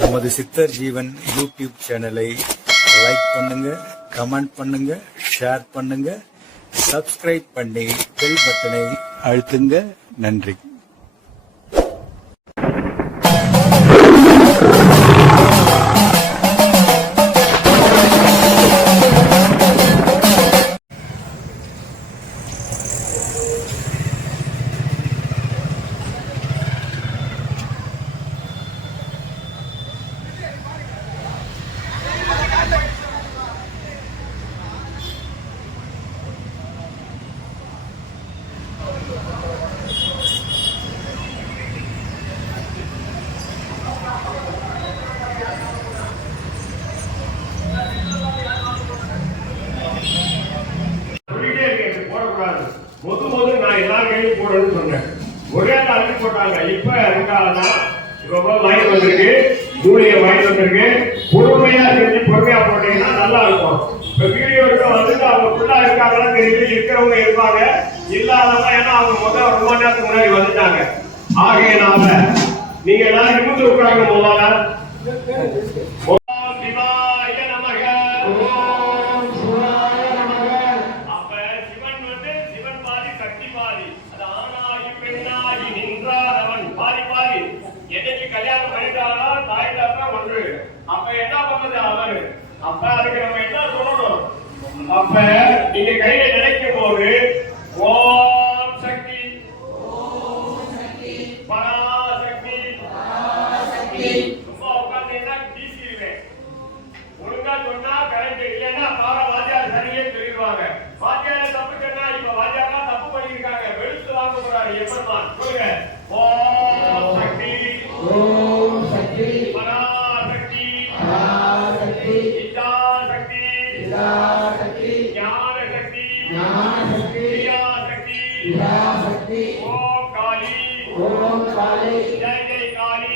நமது சித்தர் ஜீவன் யூடியூப் சேனலை லைக் பண்ணுங்க, கமெண்ட் பண்ணுங்க, ஷேர் பண்ணுங்க, சப்ஸ்கிரைப் பண்ணி பெல் பட்டனை அழுத்துங்க. நன்றி. நான் எல்லா கையும் போடணும்னு சொன்னேன். ஒரே நாளைக்கு போட்டாங்க. இப்ப அதுக்காகதான் வயது வந்திருக்கு, மூலிகை வயது வந்திருக்கு. பொறுமையா செஞ்சு பொறுமையா போட்டீங்கன்னா நல்லா இருக்கும். இப்ப வீடியோ வந்துட்டு அவங்க ஃபுல்லா இருக்காங்களா தெரியுது, இருக்கிறவங்க இருப்பாங்க, இல்லாதவங்க ஏன்னா அவங்க முதல் 1 மணி நேரத்துக்கு முன்னாடி வந்துட்டாங்க. ஆகையினால நீங்க எல்லாரும் நிமிர்ந்து உட்காருங்க. முதல்ல கல்யாணம் பண்ணிட்டாரா தாய் தாத்தா ஒன்று. அப்ப என்ன பண்ணது அவரு? அப்ப அதுக்கு நம்ம என்ன சொல்லணும்? அப்ப நீங்க கையில நினைக்கும் போது ஓம் சக்தி, பராசக்தி, சும்மா உட்கார்ந்தீங்கன்னா வீசிடுவேன். ஒழுங்கா சொன்னா கரெக்ட், இல்லைன்னா பாரா வாத்தியார் சரியே சொல்லிடுவாங்க. வாத்தியார தப்பு சொன்னா இப்ப வாத்தியாரெல்லாம் தப்பு பண்ணிருக்காங்க. வெளுத்து வாங்க போறாரு எப்பதான் சொல்லுங்க. ஓம் சக்தி, ஓம் சக்தி, பராசக்தி, பராசக்தி, இதாசக்தி, இதாசக்தி, ஞானசக்தி, ஞானசக்தி, கிரியாசக்தி, கிரியாசக்தி, ஓம் காளி, ஓம் காளி, ஜெய் ஜெய் காளி,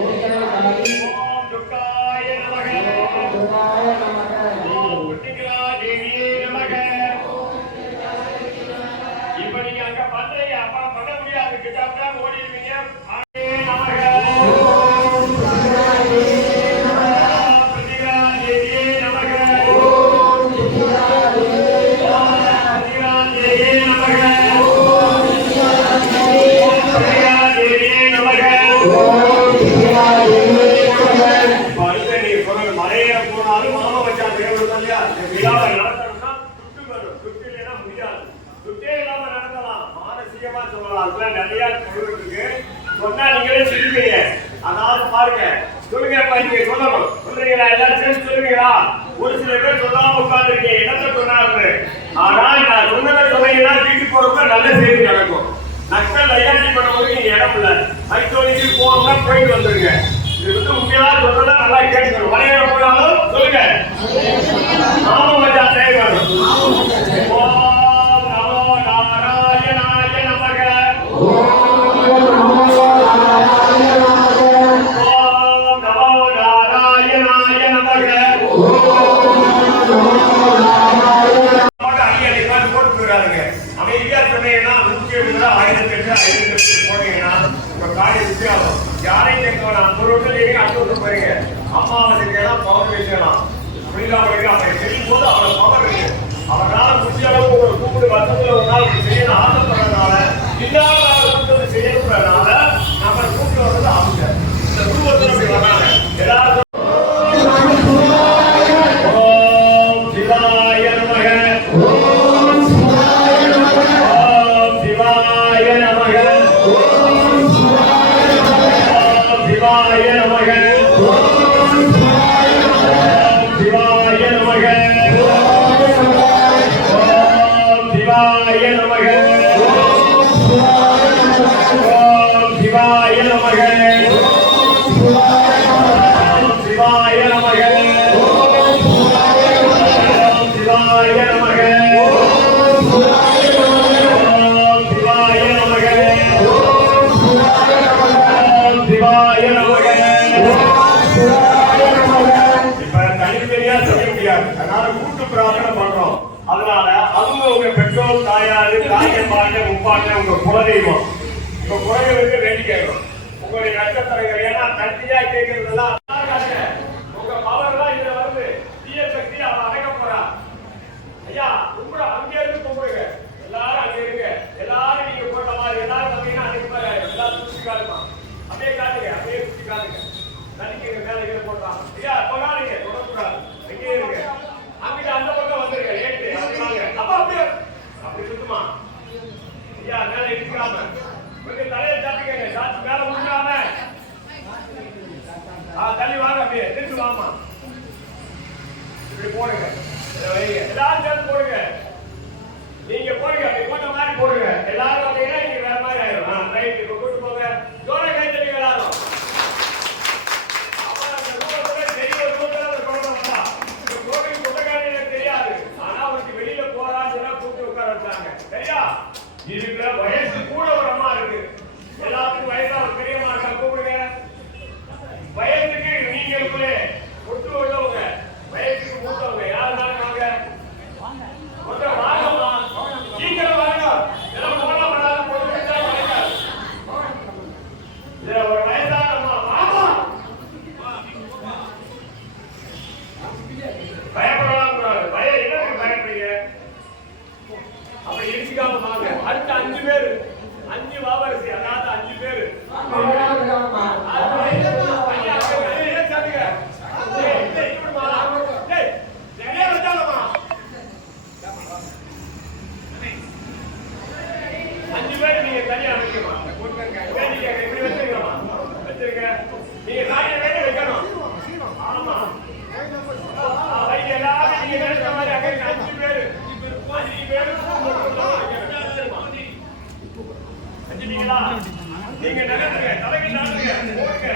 ஓம் ஜெய் காளி, ஓம் துர்காய நமக, ஓம் துர்காய நமக, ஓம் புண்ணிகா தேவியே நமக. இப்ப நீங்க அங்க பண்றீங்க, அப்ப பண்ண முடியாது, கிட்டாப்டா ஓடிடுவீங்க. சொன்னா நீங்களே சொல்லுவீங்க. அதாவது பாருங்க, சொல்லுங்க, நீங்க சொல்லணும். சொல்றீங்களா? எல்லாரும் சேர்ந்து சொல்லுவீங்களா? ஒரு சில பேர் சொல்லாம உட்கார்ந்துருக்கீங்க. என்னத்த சொன்னாரு? ஆனா நான் சொன்னதை சொன்னீங்கன்னா வீட்டுக்கு போறப்ப நல்ல செய்தி நடக்கும். நக்கல் ஐயாட்டி பண்ணும்போது நீங்க இடம் இல்ல. மைத்தோலிக்கு போறோம்னா போயிட்டு வந்துருங்க. இது உண்மையா சொல்றதா நல்லா கேட்கணும். வரைய போனாலும் சொல்லுங்க. நாம மச்சா தேவையான ஓம் நமோ நாராயணாய நமக, அவரால் முடிஞ்ச அளவுக்கு ஒரு கூப்பிடு வருஷத்துல ஒரு நாள் செய்யணும் ஆசைப்படுறதுனால, இல்லாத செய்யறதுனால நம்ம கூப்பிட்டு வர்றது அவங்க இந்த குடும்பத்தில் அப்படி வர்றாங்க. எல்லாரும் கூட்டு பிரார்த்தனை பண்றோம். அதனால அவங்க உங்க பெற்றோர், தாயாரு, தாயன், பாண்ட, முப்பாண்ட, உங்க குலதெய்வம், உங்க குறைகளுக்கு வேண்டி கேட்கணும். உங்களுடைய நட்சத்திரங்கள் ஏன்னா தனியா கேட்கறதுலாம் தள்ளி வாங்க அப்படியே திருப்பி வாமா இப்படி போடுங்க எல்லாரும் சேர்ந்து போடுங்க நீங்க போடுங்க அப்படி போட்ட மாதிரி போடுங்க எல்லாரும் வந்தீங்கன்னா நீங்க வேற மாதிரி ஆயிடும் ரைட் இப்ப கூட்டு போங்க ஜோர கை தட்டி எல்லாரும் அப்புறம் அந்த கூட்டத்துல பெரிய ஒரு கூட்டத்துல ஒரு குழந்தை வந்தா இந்த கோவில் சொந்தக்காரங்க தெரியாது ஆனா அவருக்கு வெளியில போறான்னு சொன்னா கூப்பிட்டு உட்கார வச்சாங்க சரியா இதுல வயசு கூட ஒரு அம்மா இருக்கு எல்லாத்துக்கும் வயசா ஒரு பெரியம்மா இருக்கா கூப்பிடுங்க வயசுக்கு நீங்களுக்குள்ளே ஒட்டு உள்ளவங்க வயசுக்கு மூத்தவங்க யாருனாலும் வாங்க கொஞ்சம் வாங்கம்மா சீக்கிரம் வாங்க எல்லாம் போனா பண்ணாலும் பொறுமையா வாங்க இதுல ஒரு வயசான அம்மா வாமா பயப்படலாம் கூடாது பயம் என்னத்துக்கு பயப்படுறீங்க அப்படி இடிச்சுக்காம வாங்க அடுத்த 5 பேர் 5 வாவரசி அதாவது 5 பேர் நீங்க நடந்துங்க தலைக்கு நடந்துங்க போடுங்க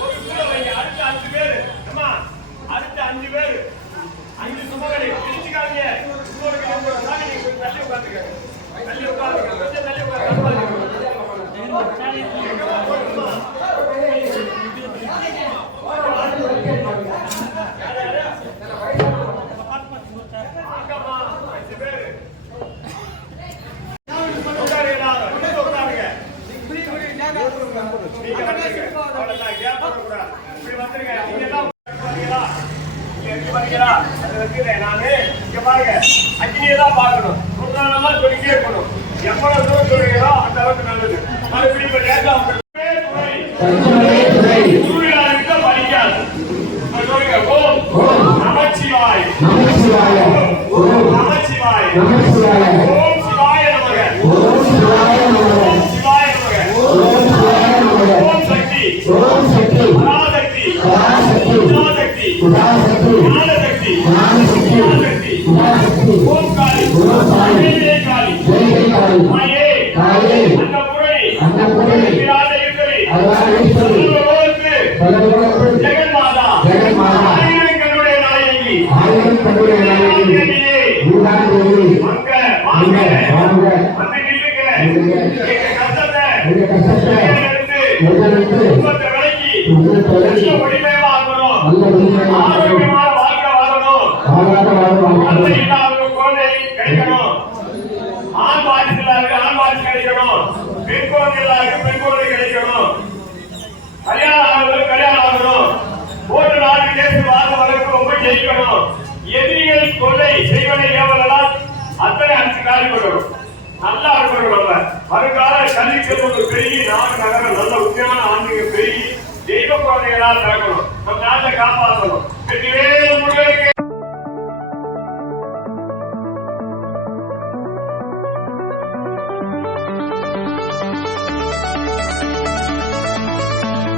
ஒரு கூட வைங்க அடுத்த 5 பேர் அம்மா அடுத்த 5 பேர் 5 சுமகடி பிடிச்சுக்காதீங்க உங்களுக்கு ஒரு சாமி நீங்க தள்ளி உட்கார்ந்துங்க கொஞ்சம் தள்ளி உட்காருங்க அக்னியதான் பார்க்கணும் சொல்லிட்டே இருக்கணும் எவ்வளவு தூரம் சொல்றீங்களோ அந்த அளவுக்கு நல்லது மறுபடியும் சூரியனாருக்கு படிக்காது சொல்லுங்க ஓம் நமச்சிவாய் நமச்சிவாய் ஓம் சிவாய நமக ஓம் சிவாய நமக ஓம் சக்தி பராசக்தி பராசக்தி ஞானசக்தி ஞானசக்தி ஓம் காளி ஜெய காளி மாயே அன்னபூரணி விராஜேஸ்வரி ஜெகன்மாதா ஆயிரம் கண்ணுடைய நாயகி வந்து நில்லுங்க எங்க கஷ்டத்தை குடும்பத்தை விலக்கி ஒளிமயமா ஆகணும் ஆரோக்கியமான வாழ்க்கை வாழணும் குழந்தை இல்லாத குழந்தை கிடைக்கணும் ஆண் வாரிசு இல்லாத ஆண் வாரிசு கிடைக்கணும் பெண் குழந்தை இல்லாத பெண் குழந்தை கிடைக்கணும் கல்யாணம் ஆகணும் கல்யாணம் ஆகணும் போட்டு நாடு தேச வாழ வளர்ப்பு ரொம்ப ஜெயிக்கணும் எதிரிகள் கொள்ளை செய்வதை ஏவலாம் அத்தனை அஞ்சு காரியம் பண்ணணும் நல்லா இருக்கணும் நம்ம வருங்கால கல்வி செல்வங்கள் பெருகி நாடு நகரம் நல்ல உண்மையான ஆன்மீக பெருகி தெய்வ குழந்தைகளால் நடக்கணும் நம்ம நாட்டை காப்பாற்றணும்